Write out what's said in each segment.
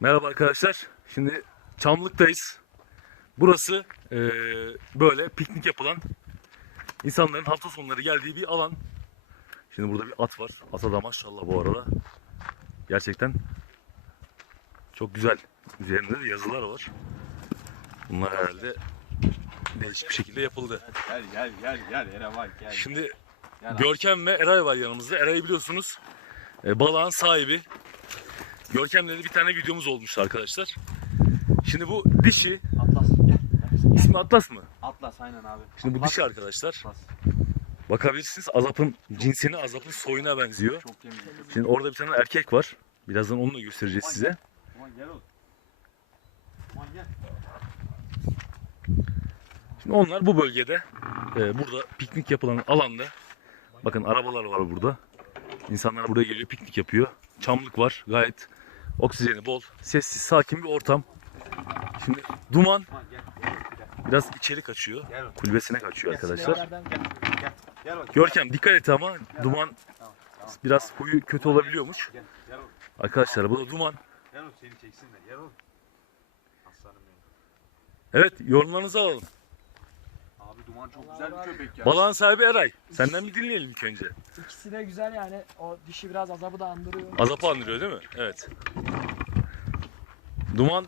Merhaba arkadaşlar. Şimdi Çamlık'tayız. Burası eee, böyle piknik yapılan insanların hafta sonları geldiği bir alan. Şimdi burada bir at var. Ata da maşallah bu arada. Gerçekten çok güzel. Üzerinde de yazılar var. Bunlar herhalde değişik bir şekilde yapıldı. Gel gel gel gel gel. Şimdi Gel abi. Görkem ve Eray var yanımızda. Eray'ı biliyorsunuz. E, balağın sahibi. Görkem'le de bir tane videomuz olmuştu arkadaşlar. Şimdi bu dişi. Atlas gel. İsmi Atlas mı? Atlas aynen abi. Şimdi bu Atlas. dişi arkadaşlar. Atlas. Bakabilirsiniz Azap'ın cinsine, Azap'ın soyuna benziyor. Çok temiz. Şimdi orada bir tane erkek var. Birazdan onu da göstereceğiz size. Aman gel oğlum. Aman gel. Şimdi onlar bu bölgede. e, burada piknik yapılan alanda. Bakın arabalar var burada. İnsanlar buraya geliyor piknik yapıyor. Çamlık var. Gayet oksijeni bol. Sessiz, sakin bir ortam. Şimdi duman biraz içeri kaçıyor. Kulübesine kaçıyor arkadaşlar. Görkem dikkat et ama duman biraz huyu kötü olabiliyormuş. Arkadaşlar bu da duman. Evet yorumlarınızı alalım. Abi duman çok güzel bir köpek ya. Balağın sahibi Eray. Senden bir dinleyelim ilk önce. İkisi de güzel yani. O dişi biraz azabı da andırıyor. Azap'ı andırıyor değil mi? Evet. Duman,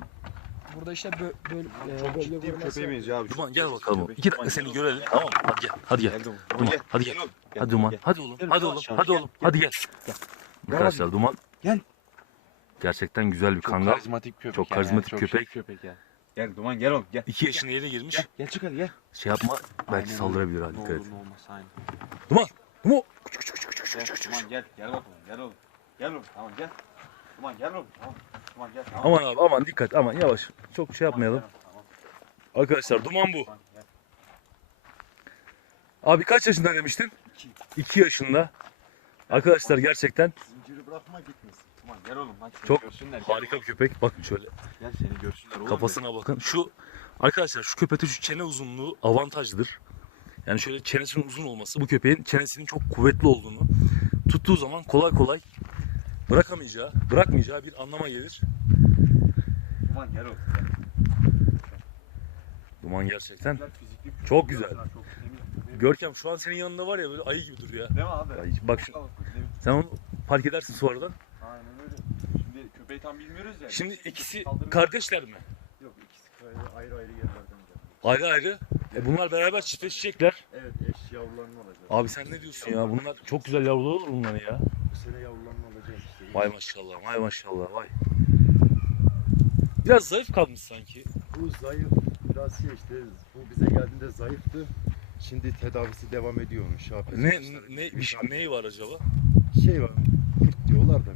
Burada işte bö böl e, Çok bölge ciddi bir koruması köpeğe benziyor abi. Duman gel bakalım. İki dakika seni görelim. Tamam mı? Hadi gel. Hadi gel. Duman. Gel. hadi gel. Hadi Duman. Hadi oğlum. Hadi oğlum. Hadi oğlum. Hadi gel. Gel. Arkadaşlar Duman Gel. gerçekten güzel bir Çok kangal. karizmatik köpek. Çok yani. karizmatik Çok köpek. köpek ya. Gel Duman gel oğlum gel. 2 yaşına yeni girmiş. Gel, gel çık hadi gel. Şey yapma belki Aynen saldırabilir ha Ne dikkat olur et. ne olmaz aynen. Duman. Duman. Gel Duman gel. Gel bakalım gel oğlum. Gel oğlum tamam gel. Duman gel oğlum tamam. Duman gel tamam. Aman abi aman dikkat aman yavaş. Çok şey yapmayalım. Tamam. Arkadaşlar Duman bu. Duman gel. Abi kaç yaşında demiştin? İki. 2 yaşında. Arkadaşlar gerçekten Zinciri bırakma gitmesin. Duman gel oğlum hadi seni Çok görsünler. Gel harika bir köpek. Bakın şöyle Gel seni görsünler oğlum. kafasına bakın. Şu arkadaşlar şu köpekte şu çene uzunluğu avantajdır. Yani şöyle çenesinin uzun olması bu köpeğin çenesinin çok kuvvetli olduğunu tuttuğu zaman kolay kolay bırakamayacağı, bırakmayacağı bir anlama gelir. Duman gel oğlum. Gel. Duman gerçekten. Güzel fizikli bir köpek. Çok güzel. Çok temiz. Görkem şu an senin yanında var ya böyle ayı gibi duruyor. Değil mi abi? Ay, bak şu-? Sen onu fark edersin sonradan. Aynen öyle. Şimdi köpeği tam bilmiyoruz ya. Şimdi ikisi Saldırı- kardeşler mi? Yok ikisi ayrı ayrı yerlerden geldi. Ayrı ayrı. E bunlar beraber çiftleşecekler. Evet eş yavrulanma olacak. Abi sen ne diyorsun ya? Bunlar çok güzel yavrular olur bunların ya. Bu sene yavrulanma olacak işte. Vay maşallah, vay maşallah, vay. Biraz zayıf kalmış sanki. Bu zayıf biraz şey işte bu bize geldiğinde zayıftı. Şimdi tedavisi devam ediyormuş. Abi. Ne ne bir şey, neyi var acaba? Şey var. Kurt diyorlar da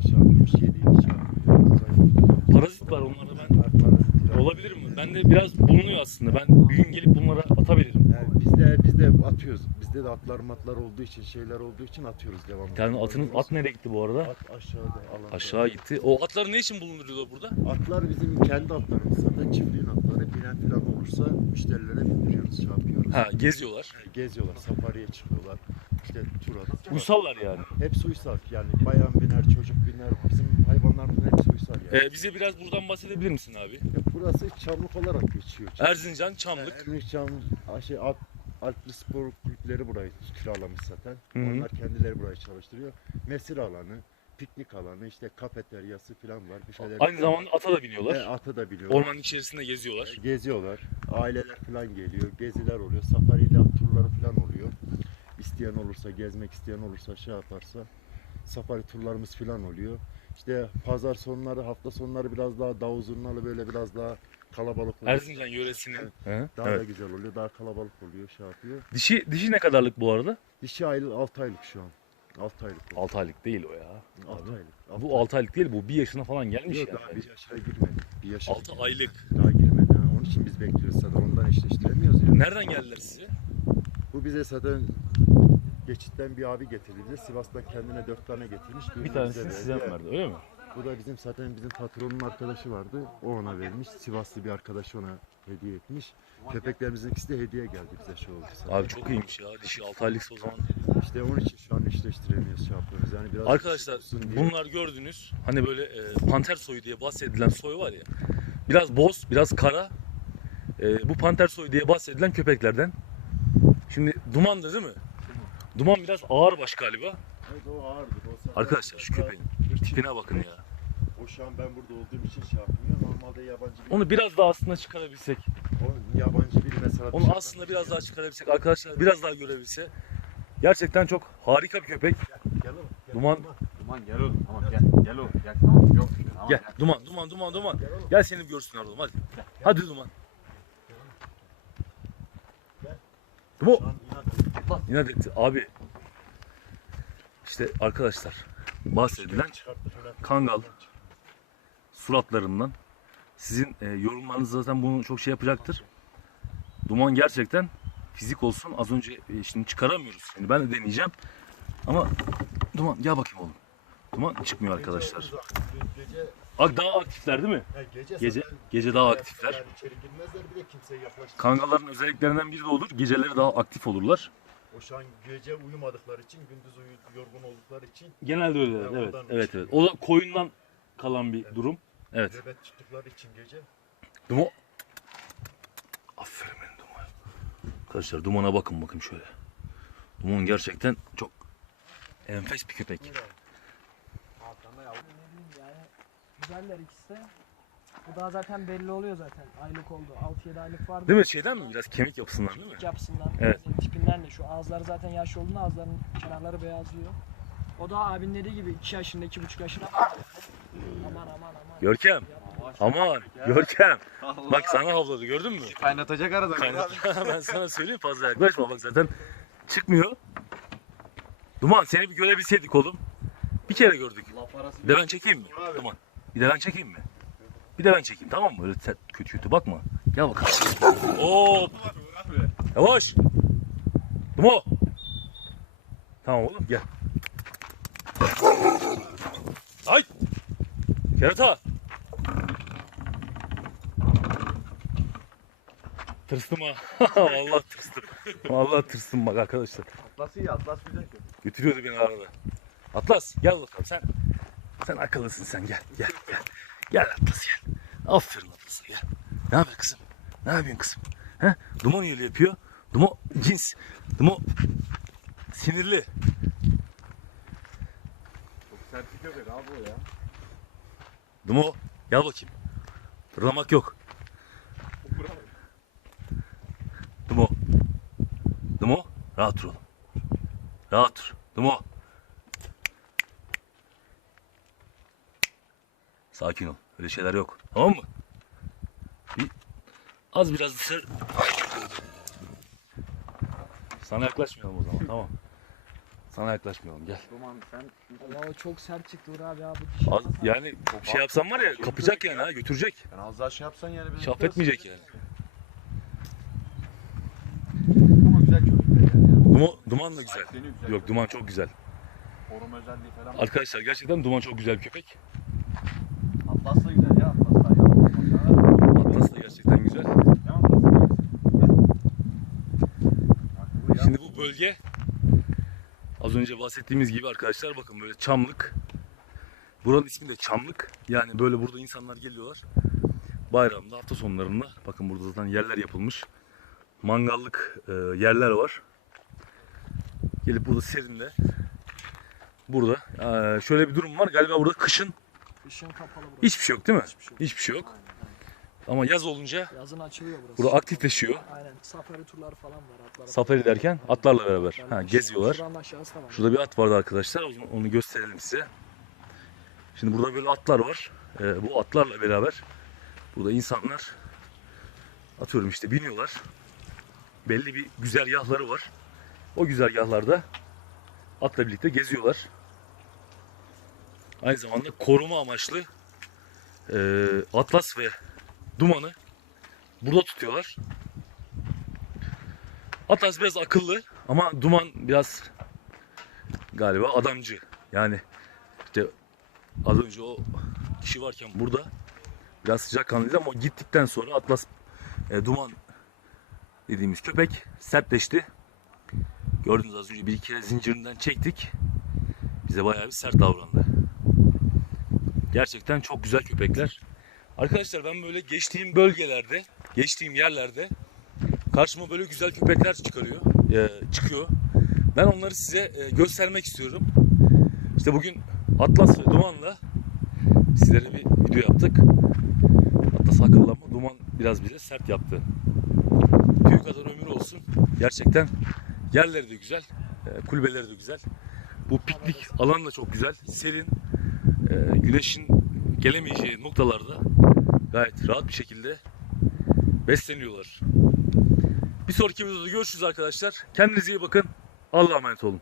kurtlar aşağı yapıyormuş. Yediğini şey yapıyor. Zayıf. Parazit var onlarda ben. Parazit var. Olabilir mi? Ben de biraz bulunuyor aslında. Ben bir gün gelip bunlara atabilirim. Yani biz de biz de atıyoruz. Bizde de atlar matlar olduğu için şeyler olduğu için atıyoruz devamlı. Yani atınız at nereye gitti bu arada? At aşağıda alanda. Aşağı gitti. O atları ne için bulunduruyorlar burada? Atlar bizim kendi atlarımız zaten çiftliğin atları. Binen falan olursa müşterilere bindiriyoruz, şey yapıyoruz. Ha geziyorlar. Geziyorlar, safariye çıkıyorlar. İşte tur atıp. Uysallar yani. Hepsi uysal yani bayan biner, çocuk biner. Bizim hayvanlarımızın hepsi uysal yani. Ee, bize biraz buradan bahsedebilir misin abi? Ya burası Çamlık olarak geçiyor. Erzincan, Çamlık. Ermiş Çamlık, şey, Alp, Alpli spor kulüpleri burayı kiralamış zaten. Hı hı. Onlar kendileri burayı çalıştırıyor. Mesir alanı, piknik alanı, işte kafeteryası falan var. Bir şeyler. Aynı zamanda ata da E, biniyorlar. atı da biliyor. Ormanın içerisinde geziyorlar. Geziyorlar. Aileler falan geliyor. Geziler oluyor. Safariyle turları falan oluyor. İsteyen olursa, gezmek isteyen olursa şey yaparsa safari turlarımız falan oluyor. İşte pazar sonları, hafta sonları biraz daha davul zurnalı böyle biraz daha kalabalık oluyor. Erzincan yöresinin. Daha Evet. da güzel oluyor. Daha kalabalık oluyor, şey yapıyor. Dişi dişi ne kadarlık bu arada? Dişi aylık 6 aylık şu an. 6 aylık. 6 aylık değil o ya. 6 aylık. Altı Bu 6 aylık değil bu 1 yaşına falan gelmiş Yok yani. daha bir yaşına girmedi. Bir yaşına 6 girmedi. aylık. Daha girmedi. Ha. Onun için biz bekliyoruz zaten. Ondan eşleştiremiyoruz ya. Nereden geldiler size? Bu bize zaten geçitten bir abi getirdi bize. Sivas'tan kendine dört tane getirmiş. Bir tanesini size mi verdi öyle mi? Bu da bizim zaten bizim patronun arkadaşı vardı. O ona vermiş. Sivaslı bir arkadaş ona hediye etmiş. Köpeklerimizin ikisi de hediye geldi bize şu oldu. zaten. Abi çok iyiymiş ya. Dişi 6 aylıksa o zaman İşte onun için şu an eşleştiremiyoruz şey yapıyoruz. Yani biraz Arkadaşlar diye. bunlar gördünüz. Hani böyle e, panter soyu diye bahsedilen soy var ya. Biraz boz, biraz kara. E, bu panter soyu diye bahsedilen köpeklerden. Şimdi dumandı değil mi? Duman biraz ağır baş galiba. Evet, o ağırdır. O sefer Arkadaşlar şu köpeğin tipine bakın ya. O şu an ben burada olduğum için şey yapmıyor. Normalde yabancı bir Onu biraz daha aslında çıkarabilsek. o yabancı biri mesela Onu aslında biraz daha çıkarabilsek arkadaşlar biraz daha görebilse. Gerçekten çok harika bir köpek. Gel oğlum. Gel, Duman. Duman gel oğlum. Tamam gel. Gel oğlum. Gel tamam. Yok. Tamam, Gel duman duman duman duman. Gel oğlum. Gel seni bir görsünler oğlum hadi. Hadi duman. Bu Şu an inat inat etti abi. İşte arkadaşlar bahsedilen çıkarttı falan. Kangal. suratlarından sizin e, yorumlarınız zaten bunu çok şey yapacaktır. Duman gerçekten fizik olsun az önce e, şimdi çıkaramıyoruz. Şimdi ben de deneyeceğim. Ama Duman gel bakayım oğlum. Duman çıkmıyor arkadaşlar. Bak daha aktifler değil mi? ha, gece, Gece gece daha aktifler. Yani içeri girmezler bir de kimseye yaklaşmaz. Kangalların özelliklerinden biri de olur. Geceleri daha aktif olurlar. O şu an gece uyumadıkları için, gündüz uyu, yorgun oldukları için Genelde öyle. Ya Evet, evet, çıkıyor. evet. O da koyundan kalan bir durum. Evet. nöbet tuttukları için gece Duman. Aferin benim Duman. Arkadaşlar Duman'a bakın bakın şöyle. Duman gerçekten çok enfes bir köpek. Ne bileyim yani güzeller ikisi de. Bu daha zaten belli oluyor zaten. Aylık oldu. 6-7 aylık vardı. Değil mi? Şeyden mi? Biraz kemik yapısından değil mi? Yapısından, Evet. tipinden de. Şu ağızları zaten yaş olduğunda ağızların kenarları beyazlıyor. O da abinin dediği gibi 2 yaşında, 2,5 yaşında. Aman aman aman. Görkem. Aman. Görkem. Bak sana havladı gördün mü? Kaynatacak arada. Kaynat. ben sana söyleyeyim fazla yaklaşma bak zaten çıkmıyor. Duman seni bir görebilseydik oğlum. Bir kere gördük. Bir de ben çekeyim mi? Duman. Bir de ben çekeyim mi? Bir de ben çekeyim tamam mı? Öyle sen kötü kötü bakma. Gel bakalım. Hop. Yavaş. Dumo. Tamam oğlum gel. Ay. Kerata. Tırstım ha. Vallahi tırstım. Vallahi tırstım bak arkadaşlar. Atlas iyi. Atlas güzel. Götürüyordu beni arada. Atlas gel bakalım sen. Sen akıllısın sen gel gel gel. Gel Atlas gel. Aferin Atlas'a gel. Ne yapıyorsun kızım? Ne yapıyorsun kızım? He? Duman öyle yapıyor. Dumo cins. Dumo sinirli. Çok sert bir köpek abi o ya. Dumo gel bakayım. Fırlamak yok. Dumo. Dumo rahat dur oğlum. Rahat dur. Dumo. Sakin ol. Öyle şeyler yok. Tamam mı? Bir, az biraz ısır. Sana yaklaşmayalım o zaman tamam. Sana yaklaşmayalım gel. Duman sen. Ya o çok sert çıktı Uğur abi ya. Bu dişi Az, yani bir şey yapsam var ya kapacak yani ha götürecek. Yani az daha şey yapsan yani. Hiç affetmeyecek yani. Ama güzel köpekler yani. ya. Duman, da güzel. Güzel. Yok duman çok güzel. Forum özelliği falan. Arkadaşlar gerçekten duman çok güzel bir köpek. Atlas da güzel ya. Atlas da ya. Atlas da gerçekten güzel. Şimdi bu bölge az önce bahsettiğimiz gibi arkadaşlar bakın böyle çamlık. Buranın ismi de çamlık. Yani böyle burada insanlar geliyorlar. Bayramda hafta sonlarında bakın burada zaten yerler yapılmış. Mangallık e, yerler var. Gelip burada serinde. Burada e, şöyle bir durum var. Galiba burada kışın Kışın kapalı burası. hiçbir şey yok değil mi? Hiçbir şey yok. Hiçbir şey yok. Aynen. Ama yaz olunca Yazın açılıyor burası. burada aktifleşiyor. Aynen. Safari turları falan var atlara. Safari derken atlarla beraber. Ha, geziyorlar. Şuradan aşağısı da var. Şurada bir at vardı arkadaşlar. Onu- Onu gösterelim size. Şimdi burada böyle atlar var. Ee, bu atlarla beraber burada insanlar atıyorum işte biniyorlar. Belli bir güzergahları var. O güzergahlarda atla birlikte geziyorlar. Aynı zamanda koruma amaçlı e, atlas ve dumanı burada tutuyorlar. Atlas biraz akıllı ama duman biraz galiba adamcı. Yani işte az önce o kişi varken burada biraz sıcakkanlıydı ama o gittikten sonra Atlas e, duman dediğimiz köpek sertleşti. Gördünüz az önce bir iki kere zincirinden çektik. Bize bayağı bir sert davrandı. Gerçekten çok güzel köpekler. Arkadaşlar ben böyle geçtiğim bölgelerde, geçtiğim yerlerde karşıma böyle güzel köpekler çıkarıyor, e, çıkıyor. Ben onları size e, göstermek istiyorum. İşte bugün Atlas ve Duman'la sizlere bir video yaptık. Atlas akıllı Duman biraz bize sert yaptı. Tüy kadar ömür olsun. Gerçekten yerleri de güzel, e, kulübeleri de güzel. Bu piknik alan da çok güzel, serin. E, güneşin gelemeyeceği noktalarda gayet rahat bir şekilde besleniyorlar. Bir sonraki videoda görüşürüz arkadaşlar. Kendinize iyi bakın. Allah'a emanet olun.